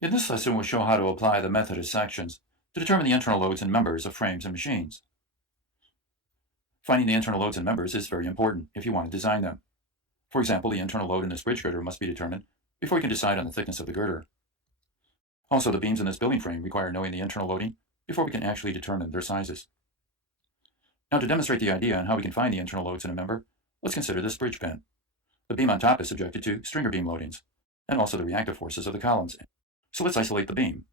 In this lesson, we'll show how to apply the method of sections to determine the internal loads and members of frames and machines. Finding the internal loads and members is very important if you want to design them. For example, the internal load in this bridge girder must be determined before you can decide on the thickness of the girder. Also, the beams in this building frame require knowing the internal loading before we can actually determine their sizes. Now, to demonstrate the idea on how we can find the internal loads in a member, let's consider this bridge pin. The beam on top is subjected to stringer beam loadings, and also the reactive forces of the columns. So let's isolate the beam.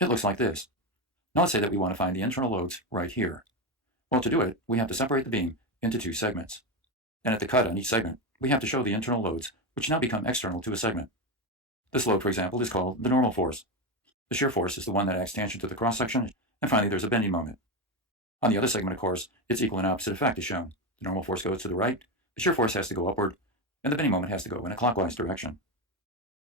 It looks like this. Now let's say that we want to find the internal loads right here. Well, to do it, we have to separate the beam into two segments. And at the cut on each segment, we have to show the internal loads, which now become external to a segment. This load, for example, is called the normal force. The shear force is the one that acts tangent to the cross-section, and finally there's a bending moment. On the other segment, of course, its equal and opposite effect is shown. The normal force goes to the right, the shear force has to go upward, and the bending moment has to go in a clockwise direction.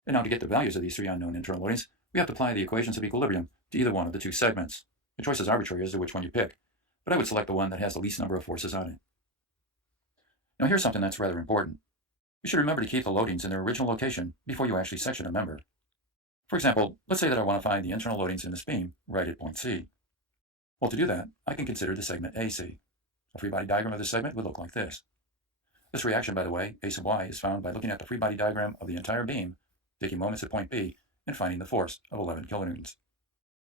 And now to get the values of these three unknown internal loadings, we have to apply the equations of equilibrium to either one of the two segments. The choice is arbitrary as to which one you pick, but I would select the one that has the least number of forces on it. Now here's something that's rather important. You should remember to keep the loadings in their original location before you actually section a member. For example, let's say that I want to find the internal loadings in this beam right at point C. Well, to do that, I can consider the segment AC. A free body diagram of this segment would look like this. This reaction, by the way, A sub y, is found by looking at the free body diagram of the entire beam, taking moments at point B, and finding the force of 11 kilonewtons.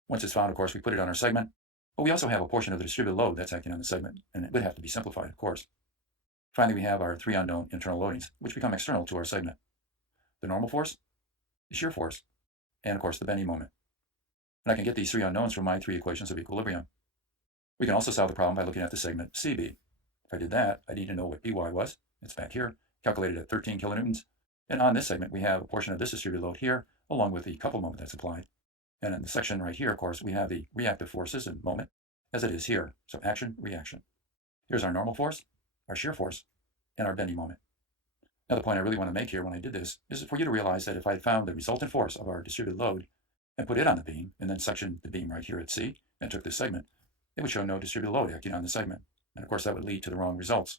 Once it's found, of course, we put it on our segment, but we also have a portion of the distributed load that's acting on the segment, and it would have to be simplified, of course. Finally, we have our three unknown internal loadings, which become external to our segment. The normal force, the shear force, and of course the bending moment. And I can get these three unknowns from my three equations of equilibrium. We can also solve the problem by looking at the segment CB. If I did that, I need to know what BY was. It's back here, calculated at 13 kilonewtons. And on this segment, we have a portion of this distributed load here, along with the couple moment that's applied. And in the section right here, of course, we have the reactive forces and moment, as it is here. So action, reaction. Here's our normal force, our shear force, and our bending moment. Now the point I really want to make here when I did this is for you to realize that if I had found the resultant force of our distributed load and put it on the beam, and then sectioned the beam right here at C, and took this segment, it would show no distributed load acting on the segment. And of course that would lead to the wrong results.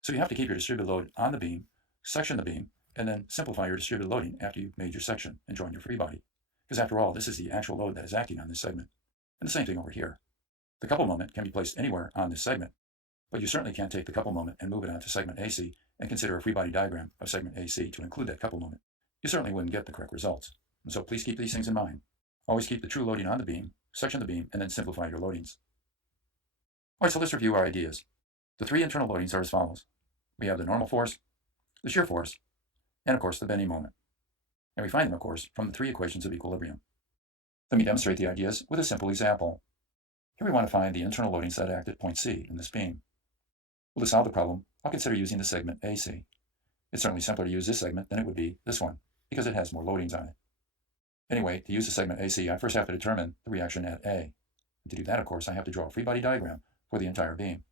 So you have to keep your distributed load on the beam, section the beam, and then simplify your distributed loading after you've made your section and join your free body. Because after all, this is the actual load that is acting on this segment. And the same thing over here. The couple moment can be placed anywhere on this segment, but you certainly can't take the couple moment and move it onto segment AC and consider a free body diagram of segment AC to include that couple moment. You certainly wouldn't get the correct results. And so please keep these things in mind. Always keep the true loading on the beam, section the beam, and then simplify your loadings. All right, so let's review our ideas. The three internal loadings are as follows. We have the normal force, the shear force, and of course the bending moment. And we find them, of course, from the three equations of equilibrium. Let me demonstrate the ideas with a simple example. Here we want to find the internal loadings that act at point C in this beam. Well, to solve the problem, I'll consider using the segment AC. It's certainly simpler to use this segment than it would be this one, because it has more loadings on it. Anyway, to use the segment AC, I first have to determine the reaction at A. And to do that, of course, I have to draw a free body diagram for the entire beam.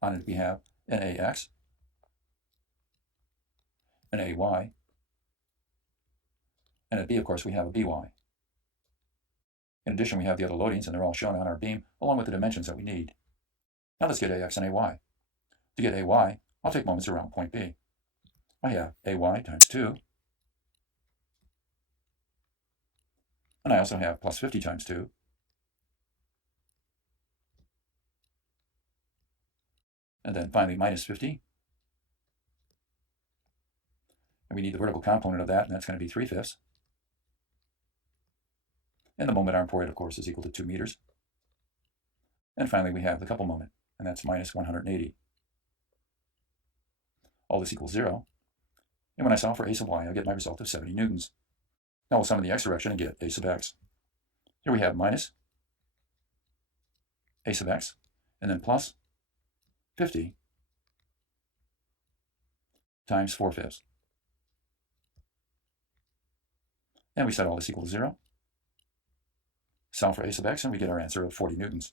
On it we have an AX, an AY, and at B, of course, we have a BY. In addition, we have the other loadings, and they're all shown on our beam, along with the dimensions that we need. Now let's get AX and AY. To get AY, I'll take moments around point B. I have AY times 2, and I also have plus 50 times 2, and then finally minus 50. And we need the vertical component of that, and that's going to be 3/5. And the moment arm for it, of course, is equal to 2 meters. And finally, we have the couple moment, and that's minus 180. All this equals 0. And when I solve for A sub y, I get my result of 70 newtons. Now we'll sum in the x direction and get A sub x. Here we have minus A sub x, and then plus 50 times 4/5. And we set all this equal to 0. Solve for A sub x, and we get our answer of 40 newtons.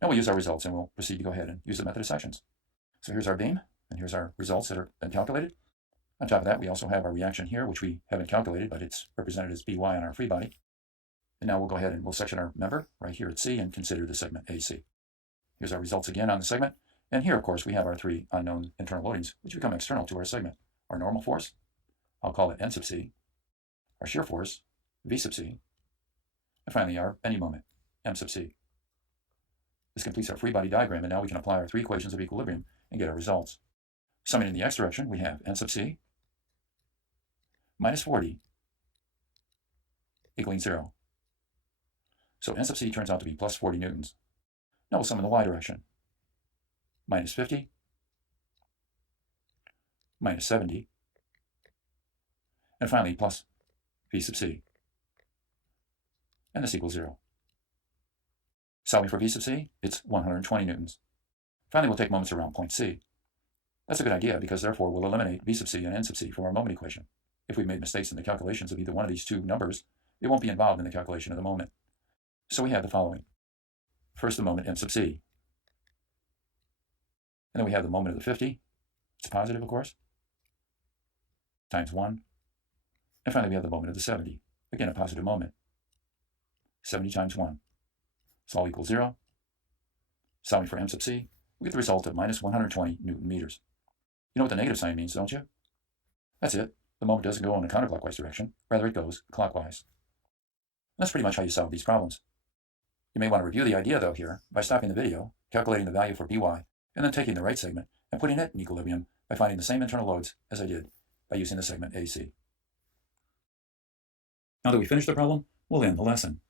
Now we'll use our results, and we'll proceed to go ahead and use the method of sections. So here's our beam, and here's our results that have been calculated. On top of that, we also have our reaction here, which we haven't calculated, but it's represented as BY on our free body. And now we'll go ahead and we'll section our member right here at C and consider the segment AC. Here's our results again on the segment. And here, of course, we have our three unknown internal loadings, which become external to our segment. Our normal force, I'll call it N sub C. Our shear force, v sub c, and finally our any moment, m sub c. This completes our free body diagram, and now we can apply our three equations of equilibrium and get our results. Summing in the x direction, we have n sub c minus 40 equaling 0. So n sub c turns out to be plus 40 newtons. Now we'll sum in the y direction. Minus 50, minus 70, and finally plus v sub c. And this equals 0. Solving for v sub c, it's 120 newtons. Finally, we'll take moments around point C. That's a good idea because therefore we'll eliminate v sub c and n sub c from our moment equation. If we've made mistakes in the calculations of either one of these two numbers, it won't be involved in the calculation of the moment. So we have the following. First, the moment m sub c. And then we have the moment of the 50. It's positive, of course. Times 1. And finally, we have the moment of the 70. Again, a positive moment. 70 times 1. So all equals 0. Solving for m sub c, we get the result of minus 120 Newton meters. You know what the negative sign means, don't you? That's it. The moment doesn't go in a counterclockwise direction. Rather, it goes clockwise. And that's pretty much how you solve these problems. You may want to review the idea, though, here by stopping the video, calculating the value for By, and then taking the right segment and putting it in equilibrium by finding the same internal loads as I did by using the segment AC. Now that we finished the problem, we'll end the lesson.